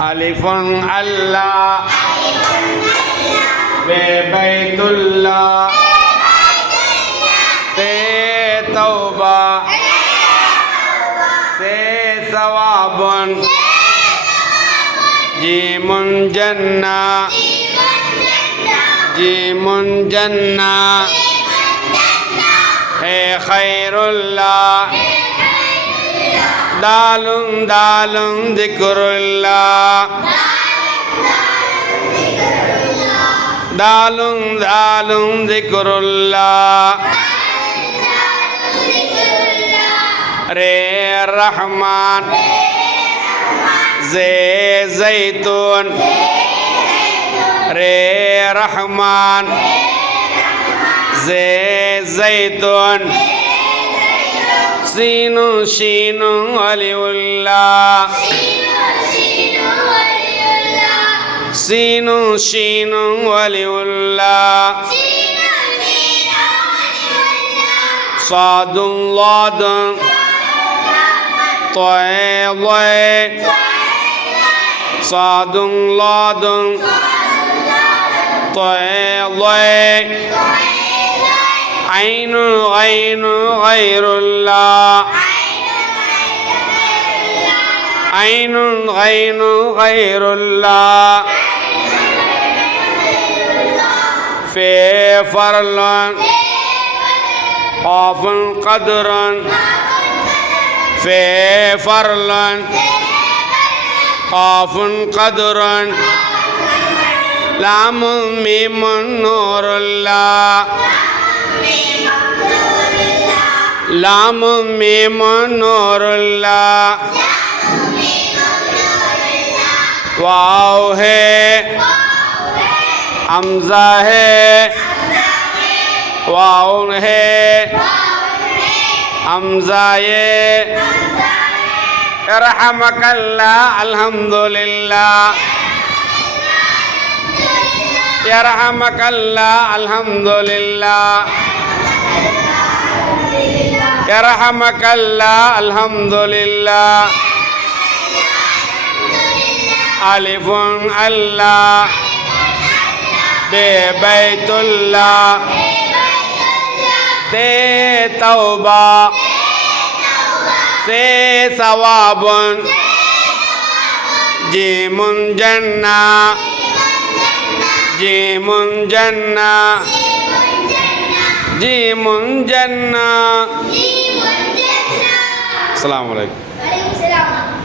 আলিফুন আল্লাহ বে বাইতুল্লাহ তে তওবা সে সওয়াবুন জিমুন জান্নাহ জিমুন জান্নাহ হে খায়রুল্লাহ দালুন দালুন যিকরুল্লাহ দালুন দালুন যিকরুল্লাহ রে রহমান জে জৈতুন রে রহমান জে জৈতুন সিনু শিনু আলিউল্লাহ সিনু শিনু আলিউল্লাহ সাদুন লাদুন তয়ে সাদুন লাদুন তয়ে আইনু আইনু গায়রুল্লাহ আইনু আইনু গায়রুল্লাহ ফে ফারলন قافن قدرا في فرلا قاف قدرا لام ميم نور الله لام ميم نور الله واو ہے حمزہ ہے واو ہے حمزہ یہ ارحمک اللہ الحمدللہ ارحمک اللہ الحمدللہ ارحمک اللہ الحمدللہ الفن اللہ بے بیت اللہ تے توبہ سے ثوابن جیمن جنہ جیمن جنہ جیمن جنہ السلام علیکم